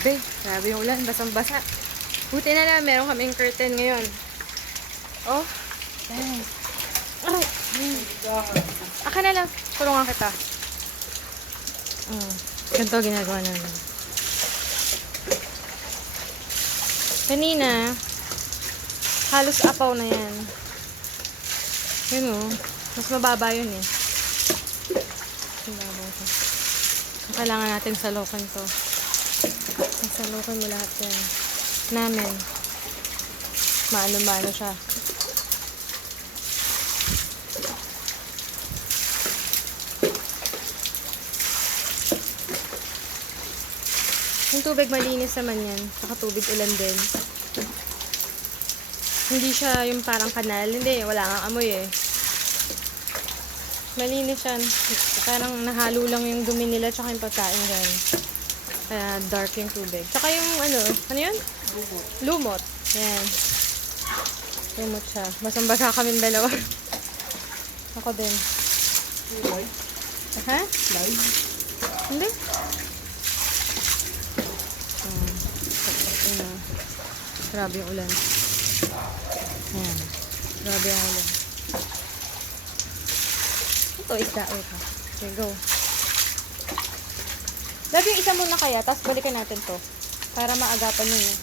Grabe yung ulan. Basang-basa. Buti na lang, meron kaming curtain ngayon. Oh. Ayan. Ay. Aka na lang. Tulungan kita. Ganito ginagawa namin. Kanina, halos apaw na yan. Yun o. Mas mababa yun eh. Mababa ito. Kailangan natin salukan to. Salukan mo lahat yan. Namin. Maano-mano siya. Yung tubig malinis naman yan. Saka tubig ulan din. Hindi siya yung parang kanal. Hindi, wala kang amoy eh. Malinis yan. Parang nahalo lang yung dumi nila tsaka yung pagkain dyan. Kaya dark yung tubig. Tsaka yung ano yun? Lumot. Lumot. Yan. Lumot siya. Basang-basa kaming dalawa. Ako din. Ha? Live? Hindi. Grabe yung ulan. Ayan. Grabe yung ulan. Ito, isda. Ito. Okay, go. Lagi yung isa muna kaya, tapos balikan natin to. Para maagapan yun.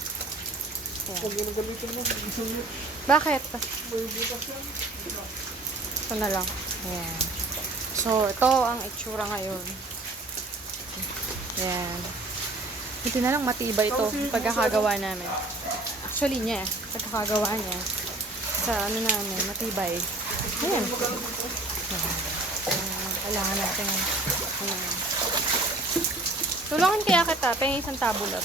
Bakit? Ito na lang. Ayan. So, ito ang itsura ngayon. Ayan. Buti na lang matibay ito pagkakagawa namin. Actually niya, pagkakagawa niya sa ano namin, matibay. Ayan. Kailangan natin tulungan kaya kita, pengen isang tabulot.